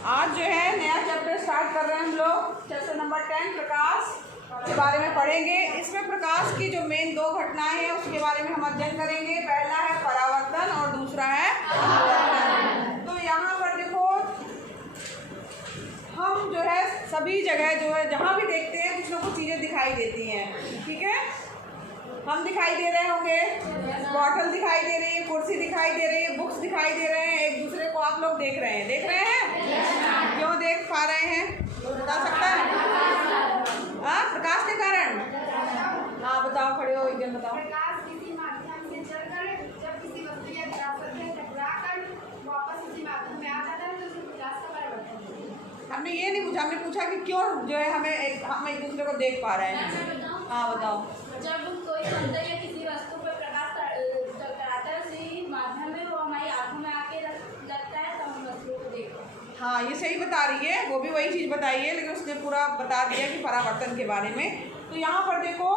आज जो है नया चैप्टर स्टार्ट कर रहे हैं हम लोग। चैप्टर नंबर 10 प्रकाश के बारे में पढ़ेंगे। इसमें प्रकाश की जो मेन दो घटनाएं हैं उसके बारे में हम अध्ययन करेंगे। पहला है परावर्तन और दूसरा है अपवर्तन। तो यहाँ पर देखो, हम जो है सभी जगह जो है जहाँ भी देखते हैं कुछ ना कुछ चीज़ें दिखाई देती हैं, ठीक है। हम दिखाई दे रहे होंगे, बॉटल दिखाई दे रही है, कुर्सी दिखाई दे रही है, बुक्स दिखाई दे रहे हैं, एक दूसरे को आप लोग देख रहे हैं। क्यों देख पा रहे हैं, बता सकता है? हाँ, प्रकाश के कारण। हाँ बताओ, खड़े हो, एक जन बताओ। प्रकाश किसी माध्यम से चलकर जब किसी वस्तु या विरासत में टकराकर वापस उसी माध्यम में आ जाता है तो उसे प्रकाश का परावर्तन होता है। हमने ये नहीं पूछा, हमने पूछा कि क्यों जो है हम एक दूसरे को देख पा रहे हैं। हाँ बताओ। जब कोई शब्द या किसी वस्तु पर प्रकाश टकराता है उसी माध्यम में वो हमारी आंखों में आके लगता है तो हम वस्तुओं को देखते हैं। हाँ ये सही बता रही है, वो भी वही चीज़ बताई है, लेकिन उसने पूरा बता दिया कि परावर्तन के बारे में। तो यहाँ पर देखो,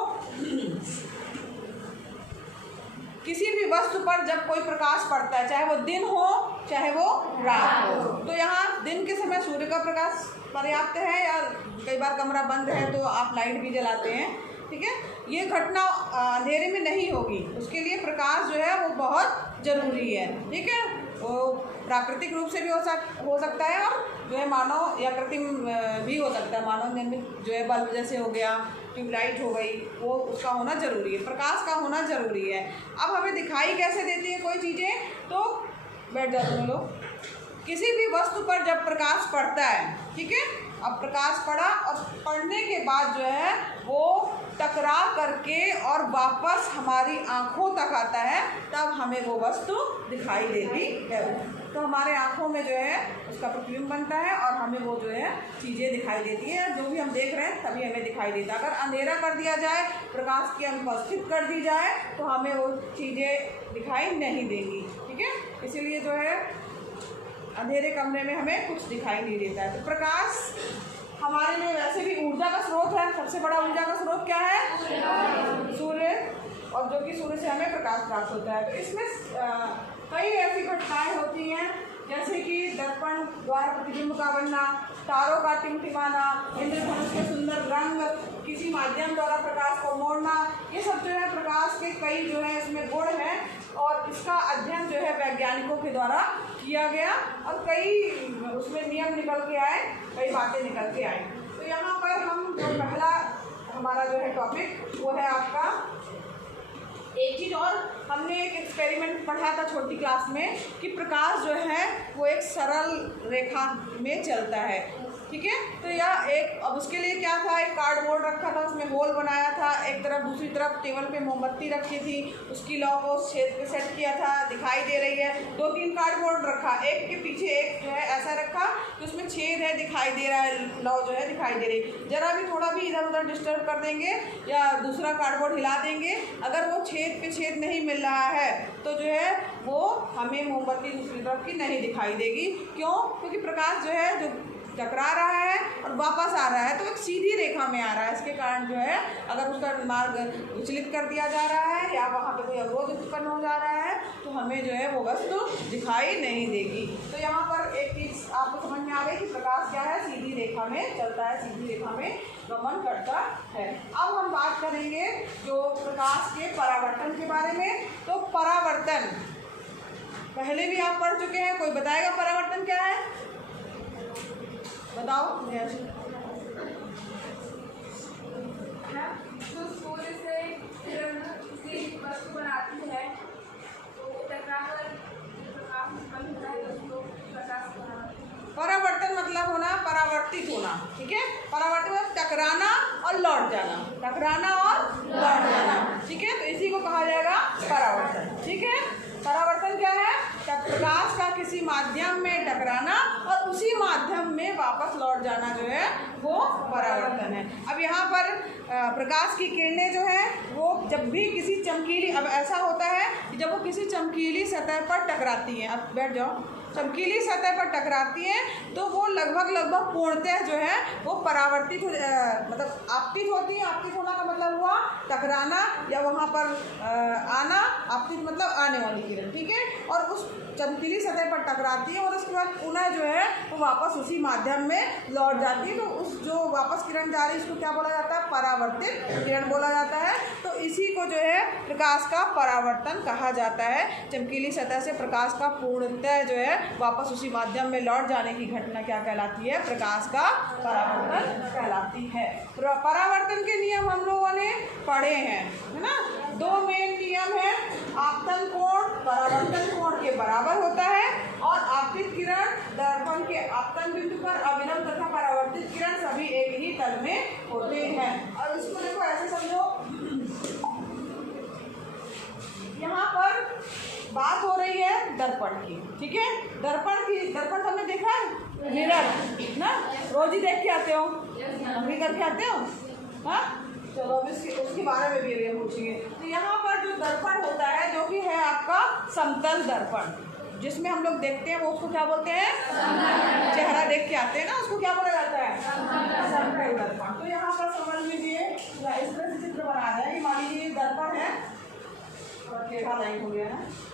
किसी भी वस्तु पर जब कोई प्रकाश पड़ता है, चाहे वो दिन हो चाहे वो रात हो, तो यहाँ दिन के समय सूर्य का प्रकाश पर्याप्त है, या कई बार कमरा बंद है तो आप लाइट भी जलाते हैं, ठीक है। ये घटना अंधेरे में नहीं होगी, उसके लिए प्रकाश जो है वो बहुत ज़रूरी है, ठीक है। वो प्राकृतिक रूप से भी हो सकता है, और जो है मानव या कृत्रिम भी हो सकता है। मानव निर्मित जो है बल्ब जैसे हो गया, ट्यूबलाइट हो गई, वो उसका होना ज़रूरी है, प्रकाश का होना ज़रूरी है। अब हमें दिखाई कैसे देती है कोई चीज़ें, तो बैठ जाते हैं लोग। किसी भी वस्तु पर जब प्रकाश पड़ता है, ठीक है, अब प्रकाश पड़ा और पड़ने के बाद जो है वो टकरा करके और वापस हमारी आँखों तक आता है, तब हमें वो वस्तु दिखाई देती है। तो हमारे आँखों में जो है उसका प्रतिबिंब बनता है और हमें वो जो है चीज़ें दिखाई देती हैं। जो भी हम देख रहे हैं तभी हमें दिखाई देता है। अगर अंधेरा कर दिया जाए, प्रकाश की अनुपस्थित कर दी जाए, तो हमें वो चीज़ें दिखाई नहीं देंगी, ठीक है। इसीलिए जो है अंधेरे कमरे में हमें कुछ दिखाई नहीं देता है। तो प्रकाश हमारे लिए वैसे भी ऊर्जा का स्रोत है। सबसे बड़ा ऊर्जा का स्रोत क्या है? सूर्य। और जो कि सूर्य से हमें प्रकाश प्राप्त होता है। तो इसमें कई ऐसी घटनाएं होती हैं, जैसे कि दर्पण द्वारा प्रतिबिंब का बनना, तारों का टिमटिमाना, इंद्रधनुष के सुंदर रंग, किसी माध्यम द्वारा प्रकाश को मोड़ना, ये सब जो है प्रकाश के कई जो है इसमें गुण हैं, और इसका अध्ययन जो है वैज्ञानिकों के द्वारा किया गया, और कई उसमें नियम निकल के आए, कई बातें निकल के आई। तो यहाँ पर हम जो पहला हमारा जो है टॉपिक वो है आपका, एक चीज़ और हमने एक एक्सपेरिमेंट पढ़ा था छोटी क्लास में, कि प्रकाश जो है वो एक सरल रेखा में चलता है, ठीक है। तो यह एक, अब उसके लिए क्या था, एक कार्डबोर्ड रखा था, उसमें होल बनाया था, एक तरफ दूसरी तरफ टेबल पे मोमबत्ती रखी थी, उसकी लौ को उस छेद पे सेट किया था, दिखाई दे रही है। 2-3 कार्डबोर्ड रखा, एक के पीछे एक जो है ऐसा रखा कि उसमें छेद है, दिखाई दे रहा है, लौ जो है दिखाई दे रही। जरा भी थोड़ा भी इधर उधर डिस्टर्ब कर देंगे या दूसरा कार्डबोर्ड हिला देंगे, अगर वो छेद पे छेद नहीं मिल रहा है तो जो है वो हमें मोमबत्ती दूसरी तरफ की नहीं दिखाई देगी। क्यों? क्योंकि प्रकाश जो है जो टकरा रहा है और वापस आ रहा है, तो एक सीधी रेखा में आ रहा है। इसके कारण जो है अगर उसका मार्ग विचलित कर दिया जा रहा है या वहाँ पे कोई अवरोध उत्पन्न हो जा रहा है, तो हमें जो है वो वस्तु दिखाई नहीं देगी। तो यहाँ पर एक चीज़ आपको समझ में आ गई कि प्रकाश क्या है, सीधी रेखा में चलता है, सीधी रेखा में गमन करता है। अब हम बात करेंगे जो प्रकाश के परावर्तन के बारे में। तो परावर्तन पहले भी आप पढ़ चुके हैं, कोई बताएगा परावर्तन क्या है? बताओ। जो सूर्य से किरण किसी वस्तु बनाती है तो टकराकर प्रकाश उत्पन्न होता है, तो प्रकाश परावर्तन मतलब होना, परावर्तित होना, ठीक है। परावर्तन मतलब टकराना और लौट जाना, टकराना और लौट जाना, ठीक है। तो इसी को कहा जाएगा परावर्तन, ठीक है। परावर्तन क्या है? प्रकाश का किसी माध्यम में टकराना और उसी माध्यम में वापस लौट जाना जो है वो परावर्तन है। अब यहाँ पर प्रकाश की किरणें जो है वो जब भी किसी चमकीली, अब ऐसा होता है कि जब वो किसी चमकीली सतह पर टकराती हैं, अब बैठ जाओ, चमकीली सतह पर टकराती हैं तो वो लगभग पूर्णतः जो है वो परावर्तित मतलब आपतित होती है। आपतित होना का मतलब हुआ टकराना या वहाँ पर आना, आपतित मतलब आने वाली किरण, ठीक है। और उस चमकीली सतह पर टकराती है और उसके बाद पुनः जो है तो वापस उसी माध्यम में लौट जाती है। तो उस जो वापस किरण जा रही है इसको क्या बोला जाता है? परावर्तित किरण बोला जाता है। तो इसी को जो है प्रकाश का परावर्तन कहा जाता है। चमकीली सतह से प्रकाश का पूर्णतः जो है वापस उसी माध्यम में लौट जाने की घटना क्या कहलाती है? प्रकाश का परावर्तन कहलाती है। परावर्तन के नियम हम लोगों ने पढ़े हैं, है ना। दो मेन नियम है, आपतन कोण परावर्तन कोण के बराबर होता है और आपतित किरण दर्पण के आपतन बिंदु पर अविलंब तथा परावर्तित किरण सभी एक ही तल में होते हैं। और इसको देखो ऐसे समझो, यहाँ पर बात हो रही है दर्पण की, ठीक है। दर्पण हमने देखा है, मिरर ना, रोज ही देख के आते हो, हम भी करके आते हो, हाँ। चलो अब उसके बारे में भी हम पूछेंगे। तो यहाँ पर जो दर्पण होता है जो कि है आपका समतल दर्पण, जिसमें हम लोग देखते हैं वो उसको क्या बोलते हैं? चेहरा देख के आते हैं ना, उसको क्या बोला जाता है? समतल दर्पण। तो यहाँ पर समझ लीजिए इस तरह से चित्र बना जाए। मान लीजिए दर्पण है और टेढ़ा लाइन हो गया है,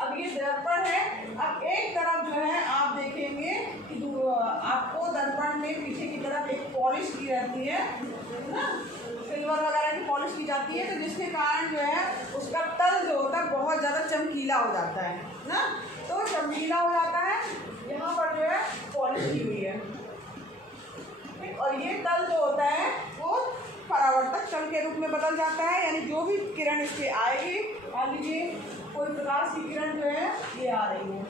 अब ये दर्पण है। अब एक तरफ जो है आप देखेंगे कि आपको दर्पण में पीछे की तरफ एक पॉलिश की रहती है ना, सिल्वर वगैरह की पॉलिश की जाती है, तो जिसके कारण जो है उसका तल जो होता है बहुत ज़्यादा चमकीला हो जाता है ना। तो चमकीला हो जाता है, यहाँ पर जो है पॉलिश की हुई है, और ये तल जो होता है वो परावर्तक तल के रूप में बदल जाता है। यानी जो भी किरण इसके आएगी, मान लीजिए कोई प्रकाश की किरण जो है ये आ रही है,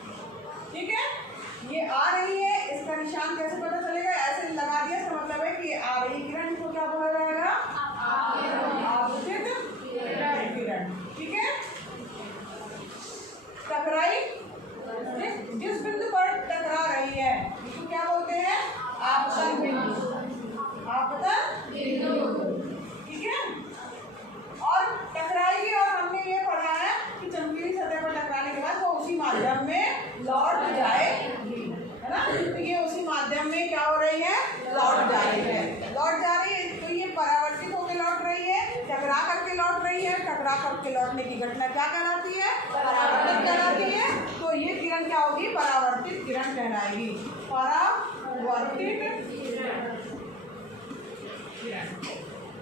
ठीक है, ये आ रही है, इसका निशान कैसे पता चलेगा? ऐसे लगा दिया, इसका मतलब है कि ये आ रही किरण को क्या बोला जाएगा? आपतित किरण, ठीक है। टकराई, जिस बिंदु पर टकरा रही है इसको क्या बोलते हैं? आपतन बिंदु, आपतन बिंदु, ठीक है। और टकराएगी, और हमने ये पढ़ा है कि चमकीली सतह पर टकराने के बाद वो उसी माध्यम में लौट जाएगी, है ना। तो ये उसी माध्यम में क्या हो रही है? लौट जा रही है, लौट जा रही है। तो ये परावर्तित होकर लौट रही है, टकरा करके लौट रही है। टकरा करके लौटने की घटना क्या कहलाती है? परावर्तित कहलाती है। तो ये किरण क्या होगी? परावर्तित किरण कहलाएगी, परावर्तित किरण,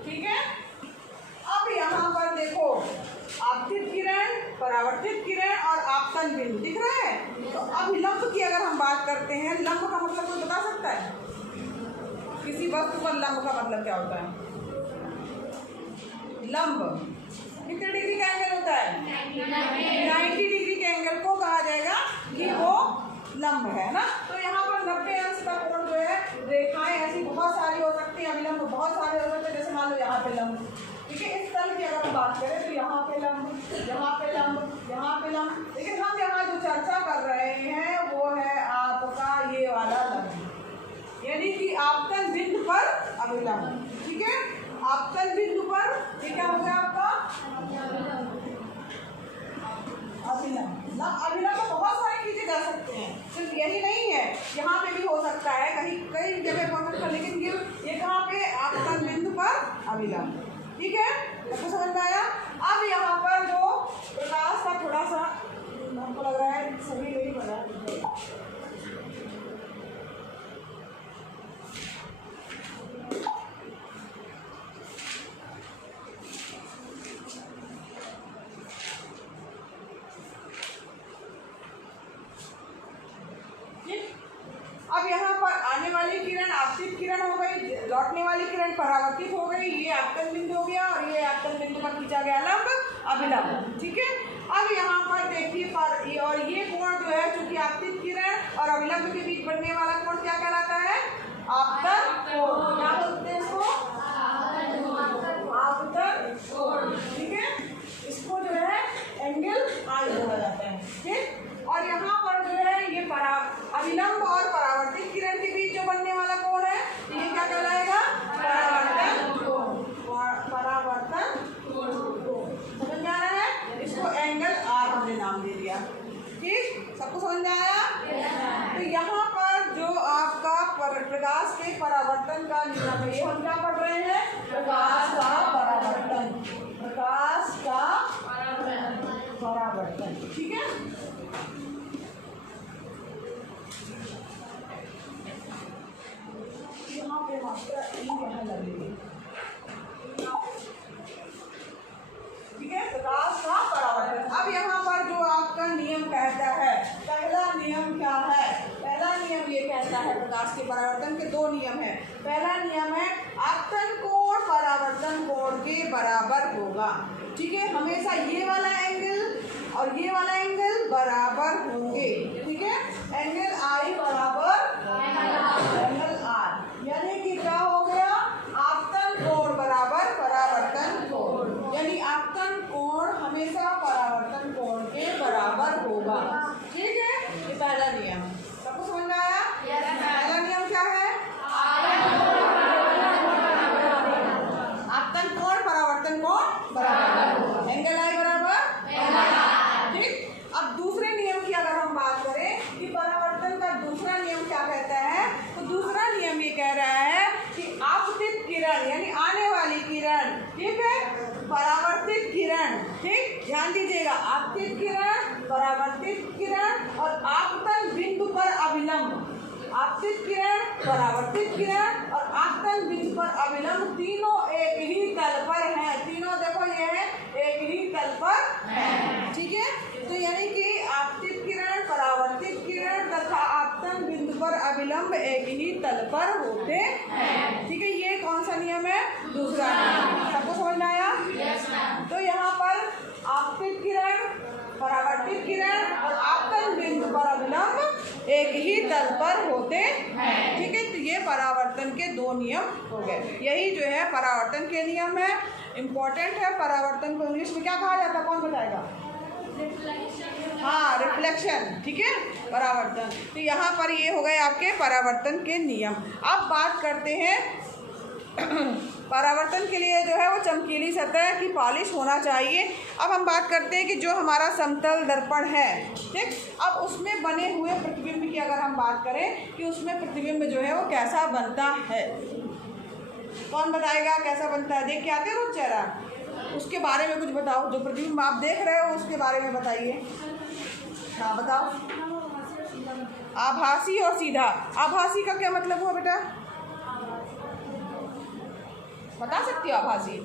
ठीक है। अब यहाँ पर देखो आपतित किरण, परावर्तित किरण और आपतन बिंदु दिख रहा है। तो अब लंब की अगर हम बात करते हैं, लंब का मतलब कोई बता सकता है? किसी वस्तु पर लंब का मतलब क्या होता है? लंब कितने डिग्री का एंगल होता है? 90 डिग्री के एंगल को कहा जाएगा कि वो लंब है ना। तो यहाँ पर 90 अंश का कोण जो है, रेखाएं ऐसी बहुत सारी हो सकती है, अभिलंब बहुत सारे हो सकते हैं। जैसे मान लो यहाँ पे लंब, ठीक है, इस तल की अगर हम बात करें तो यहाँ पे लंब, यहाँ पे लंब, यहाँ पे लंब। लेकिन हम यहाँ जो चर्चा कर रहे हैं वो है आपका ये वाला लंब, यानी कि आपतन बिंदु पर अभिलंब, ठीक है। आपतन बिंदु पर ये क्या हो गया आपका? अभिलंब। अभिलंब बहुत सारी चीजें कर सकते हैं, सिर्फ यही नहीं है, यहाँ पे भी हो सकता है, कहीं कई जगह हो सकता है। लेकिन ये कहाँ पे? आपतन बिंदु पर अभिलंब, ठीक है। आपको समझ में आया? अब यहाँ पर जो प्रकाश का थोड़ा सा हमको लग रहा है सभी नहीं बना, अब यहाँ पर आने वाली किरण आपतित किरण हो गई, लौटने वाली किरण परावर्तित हो गई। ये आपतन बिंदु हो गया और ये आपतन बिंदु पर खींचा गया लंब अभिलंब, ठीक है। अब यहाँ पर देखिए और ये कोण जो है, चूंकि आपतित किरण और अभिलंब के बीच बनने वाला कोण क्या कहलाता है? आपतन कोण। क्या बोलते हैं इसको? आपतन कोण, ठीक है। इसको जो है एंगल आई बोला जाता है, ठीक। और यहाँ पर जो है ये अभिलंब और परावर्तित किरण के बीच जो बनने वाला कोण है, ये क्या कहलाएगा? परावर्तन कोण, परावर्तन कोण। समझ में आ रहा है? इसको एंगल आर हमने नाम दे दिया, ठीक। सबको समझ में आया? तो यहाँ पर जो आपका प्रकाश के परावर्तन का नियम है, ये हम क्या पढ़ रहे हैं? प्रकाश का परावर्तन, परावर्तन। ठीक है, यहाँ पे मात्रा यहाँ लगेगी। ठीक है, प्रकाश का परावर्तन। अब यहाँ पर जो आपका नियम कहता है, पहला नियम क्या है? पहला नियम ये कहता है प्रकाश के परावर्तन के दो नियम है। पहला नियम है आपतन कोण परावर्तन कोण के बराबर होगा। ठीक है, हमेशा ये वाला एंगल और ये वाला एंगल बराबर होंगे। ठीक है, एंगल आई बराबर एंगल आर, यानी कि क्या हो गया? आपतन कोण बराबर परावर्तन कोण, यानी आपतन कोण हमेशा परावर्तन कोण के बराबर होगा। ठीक है, ये पहला नियम सबको समझ में आया? पहला नियम क्या है? आपतन कोण परावर्तन कोण बराबर, एंगल आई बराबर। ठीक, अब दूसरे नियम की अगर हम बात करें कि परावर्तन का दूसरा नियम क्या कहता है, तो दूसरा नियम ये कह रहा है कि आपतित किरण यानी आने वाली किरण, ठीक है, परावर्तित किरण, ठीक, ध्यान दीजिएगा, आपतित किरण, परावर्तित किरण और आपतन बिंदु पर अभिलंब, आपतित किरण, परावर्तित किरण और आपतन बिंदु पर अभिलंब तीनों एक ही तल पर हैं। तीनों देखो ये है एक ही तल पर है। ठीक है, तो यानी कि आपतित किरण, परावर्तित किरण तथा आपतन बिंदु पर अभिलंब एक ही तल पर होते हैं। ठीक है, ये कौन सा नियम है? दूसरा नियम। सबको समझ में आया? तो यहाँ पर आपतित किरण, परावर्तित किरण और आपतन बिंदु पर अभिलंब एक ही तल पर होते हैं। ठीक है, तो ये परावर्तन के दो नियम हो गए। यही जो है परावर्तन के नियम है, इम्पोर्टेंट है। परावर्तन को इंग्लिश में क्या कहा जाता है, कौन बताएगा? हाँ, रिफ्लेक्शन। ठीक है, परावर्तन। तो यहाँ पर ये हो गए आपके परावर्तन के नियम। अब बात करते हैं परावर्तन के लिए जो है वो चमकीली सतह की पॉलिश होना चाहिए। अब हम बात करते हैं कि जो हमारा समतल दर्पण है, ठीक, अब उसमें बने हुए प्रतिबिंब की अगर हम बात करें कि उसमें प्रतिबिंब जो है वो कैसा बनता है, कौन बताएगा कैसा बनता है? देख के आते हो चेहरा, उसके बारे में कुछ बताओ। जो प्रतिबिंब आप देख रहे हो उसके बारे में बताइए। हाँ बताओ। आभासी और सीधा। आभासी का क्या मतलब हुआ बेटा, बता सकती हो? आभासी,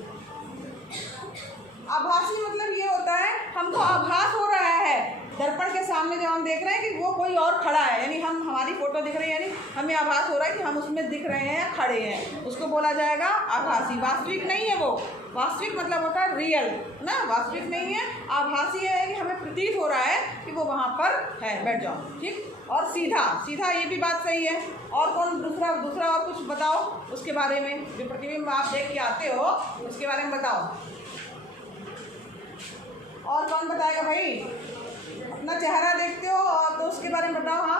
आभासी मतलब ये होता है हमको आभास हो रहा है दर्पण के सामने जब हम देख रहे हैं कि वो कोई और खड़ा है, यानी हम हमारी फोटो दिख रही है, यानी हमें आभास हो रहा है कि हम उसमें दिख रहे हैं या खड़े हैं, उसको बोला जाएगा आभासी। वास्तविक नहीं है वो, वास्तविक मतलब होता है रियल ना, वास्तविक नहीं है। आभासी है कि हमें प्रतीत हो रहा है कि वो वहाँ पर है, बैठ जाओ। ठीक, और सीधा, सीधा ये भी बात सही है। और कौन दूसरा और कुछ बताओ उसके बारे में, जो प्रतिबिंब आप देख के आते हो उसके बारे में बताओ। और कौन बताएगा भाई? अपना चेहरा देखते हो और तो उसके बारे में बताओ। हाँ,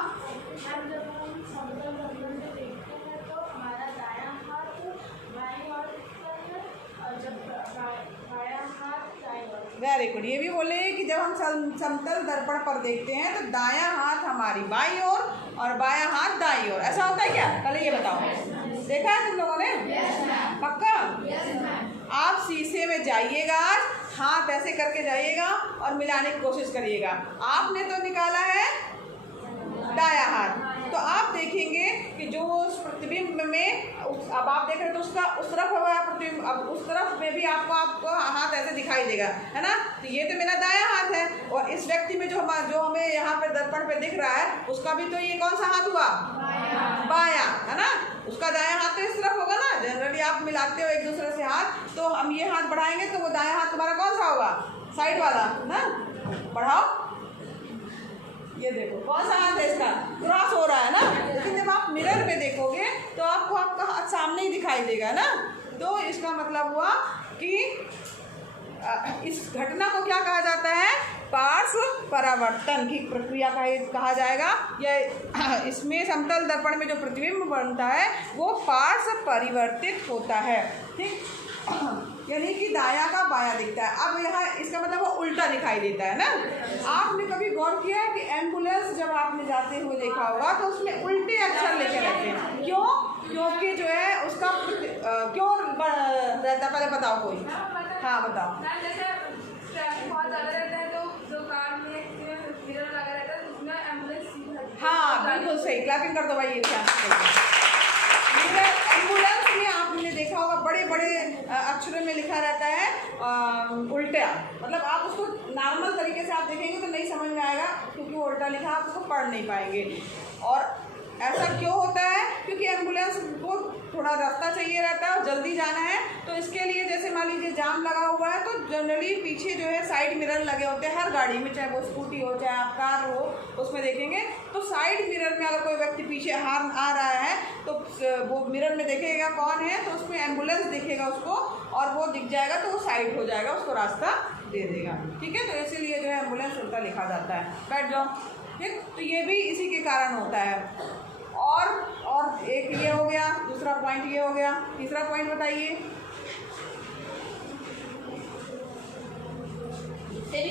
वेरी गुड। ये भी बोले कि जब हम समतल दर्पण पर देखते हैं तो दायां हाथ हमारी बाईं ओर और बायां हाथ दाईं ओर, ऐसा होता है क्या? पहले ये बताओ, देखा है तुम लोगों ने? पक्का? आप शीशे में जाइएगा आज, हाथ ऐसे करके जाइएगा और मिलाने की कोशिश करिएगा। आपने तो निकाला है दायां हाथ, तो आप देखेंगे कि जो उस प्रतिबिंब में अब आप देख रहे हैं तो उसका उस तरफ हुआ प्रतिबिंब, अब उस तरफ में भी आपको हाथ ऐसे दिखाई देगा, है ना? तो ये तो मेरा दायां हाथ है, और इस व्यक्ति में जो हमें यहाँ पर दर्पण पे दिख रहा है उसका भी तो ये कौन सा हाथ हुआ? बायां, है ना? उसका दायां हाथ तो इस तरफ होगा ना। जनरली आप मिलाते हो एक दूसरे से हाथ, तो हम ये हाथ बढ़ाएंगे तो वो दायां हाथ तुम्हारा कौन सा होगा? साइड वाला ना। बढ़ाओ, ये देखो कौन सा हाथ है इसका? क्रॉस हो रहा है ना। लेकिन जब आप मिरर में देखोगे तो आपको आपका हाथ सामने ही दिखाई देगा ना। तो इसका मतलब हुआ कि इस घटना को क्या कहा जाता है? पार्श्व परावर्तन की प्रक्रिया कहा जाएगा। या इसमें समतल दर्पण में जो प्रतिबिंब बनता है वो पार्श्व परिवर्तित होता है। ठीक, यानी कि दायां का बायां दिखता है। अब यहाँ इसका मतलब वो उल्टा दिखाई देता है ना। आपने कभी गौर किया है कि एम्बुलेंस जब आपने जाते हुए देखा होगा तो उसमें उल्टे अक्षर लिखे रहते हैं, क्यों? क्योंकि जो है उसका क्यों रहता, पहले बताओ कोई। हाँ बताओ। जैसे ट्रैफिक बहुत ज़्यादा रहता है तो जो कार हाँ बिल्कुल सही, क्लैपिंग कर दो भाई, ये एम्बुलेंस में आपने देखा होगा बड़े बड़े अक्षरों में लिखा रहता है उल्टा, मतलब आप उसको नॉर्मल तरीके से आप देखेंगे तो नहीं समझ में आएगा, क्योंकि वो उल्टा लिखा, आप उसको पढ़ नहीं पाएंगे। और ऐसा क्यों होता है? क्योंकि एम्बुलेंस को थोड़ा रास्ता चाहिए रहता है और जल्दी जाना है, तो इसके लिए जैसे मान लीजिए जाम लगा हुआ है तो जनरली पीछे जो है साइड मिरर लगे होते हैं हर गाड़ी में, चाहे वो स्कूटी हो चाहे आप कार हो, उसमें देखेंगे तो साइड मिरर में अगर कोई व्यक्ति पीछे आ रहा है तो वो मिरर में देखेगा कौन है, तो उसमें एम्बुलेंस दिखेगा उसको और वो दिख जाएगा तो वो साइड हो जाएगा, उसको रास्ता दे देगा। ठीक है, तो इसीलिए जो है एम्बुलेंस उल्टा लिखा जाता है। बैठ जाओ। ठीक, तो ये भी इसी के कारण होता है। और एक ये हो गया, दूसरा पॉइंट ये हो गया, तीसरा पॉइंट बताइए।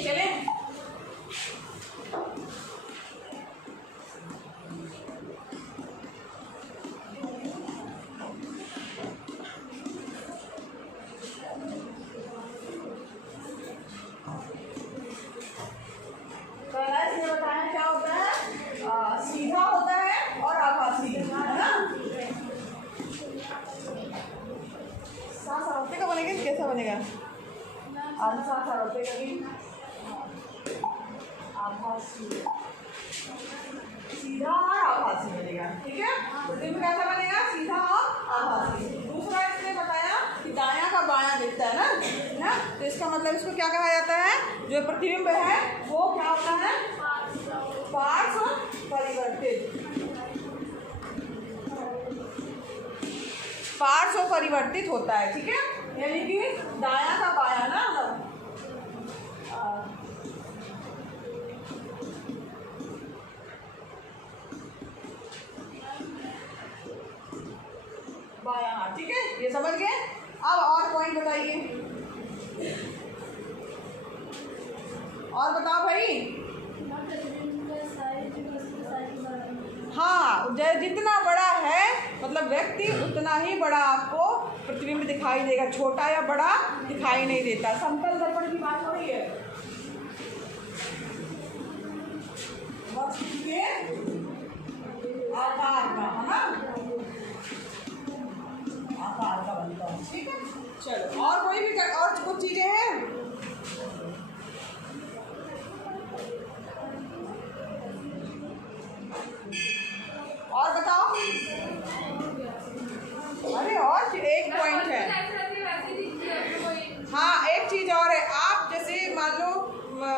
चले बताया क्या होता है, सीधा होता है और आभासी, है ना। सारोते का बनेगा, कैसा बनेगा? सारोते का भी आभासी, सीधा और आभासी बनेगा। ठीक है, पृथ्वी में कैसा बनेगा? सीधा और आभासी। दूसरा इसने बताया कि दायां का बायां दिखता है ना, तो इसका मतलब इसको क्या कहा जाता है? जो प्रतिबिंब है वो क्या होता है? पार्श्व परिवर्तित। पार्श्व परिवर्तित होता है। ठीक है, यानी कि दायां का बायां ना, बायां हाथ। ठीक है, ये समझ गए। अब और पॉइंट बताइए, और बताओ भाई। हाँ, जितना बड़ा है मतलब व्यक्ति उतना ही बड़ा आपको प्रतिबिंब दिखाई देगा, छोटा या बड़ा दिखाई नहीं देता। समतल दर्पण की बात हो रही है, वस्तु के आकार का, है ना, आकार का बनता है। ठीक है, चलो और कोई भी और कुछ चीजें हैं? और बताओ। अरे और एक पॉइंट है, हाँ एक चीज और है। आप जैसे मान लो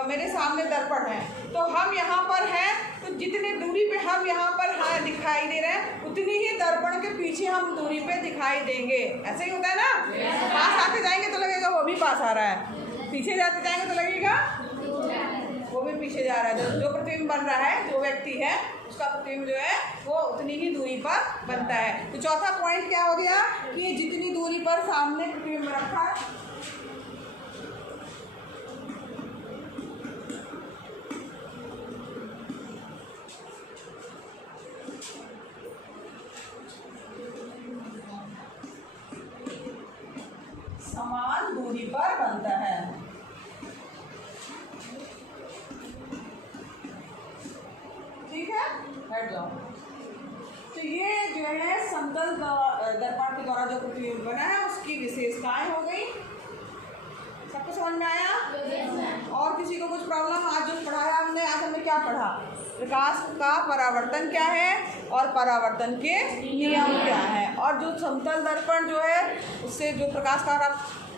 मेरे सामने दर्पण है, तो हम यहाँ पर हैं, तो जितनी दूरी पे हम यहाँ पर दिखाई दे रहे हैं उतनी ही दर्पण के पीछे हम दूरी पे दिखाई देंगे। ऐसे ही होता है ना, पास आते जाएंगे तो लगेगा वो भी पास आ रहा है, पीछे जाते जाएंगे तो लगेगा वो भी पीछे जा रहा है। जो प्रतिबिंब बन रहा है, जो व्यक्ति है उसका प्रतिबिंब जो है वो उतनी ही दूरी पर बनता है। तो चौथा पॉइंट क्या हो गया कि जितनी दूरी पर सामने प्रतिबिंब रखा है, समान दूरी पर बनता है। ठीक है, बैठ जाओ। तो ये जो है समतल दर्पण के द्वारा जो प्रतिबिंब बना है उसकी विशेषताएं हो गई। सबको समझ में आया? और किसी को कुछ प्रॉब्लम? आज जो पढ़ाया हमने, आज हमने क्या पढ़ा? प्रकाश का परावर्तन क्या है और परावर्तन के नियम क्या है, और जो समतल दर्पण जो है उससे जो प्रकाश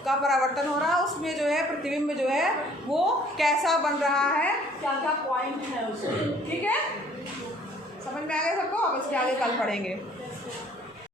का परावर्तन हो रहा है उसमें जो है प्रतिबिंब जो है वो कैसा बन रहा है, क्या क्या पॉइंट है उसमें। ठीक है, समझ में आ गया सबको? अब इसके आगे कल पढ़ेंगे।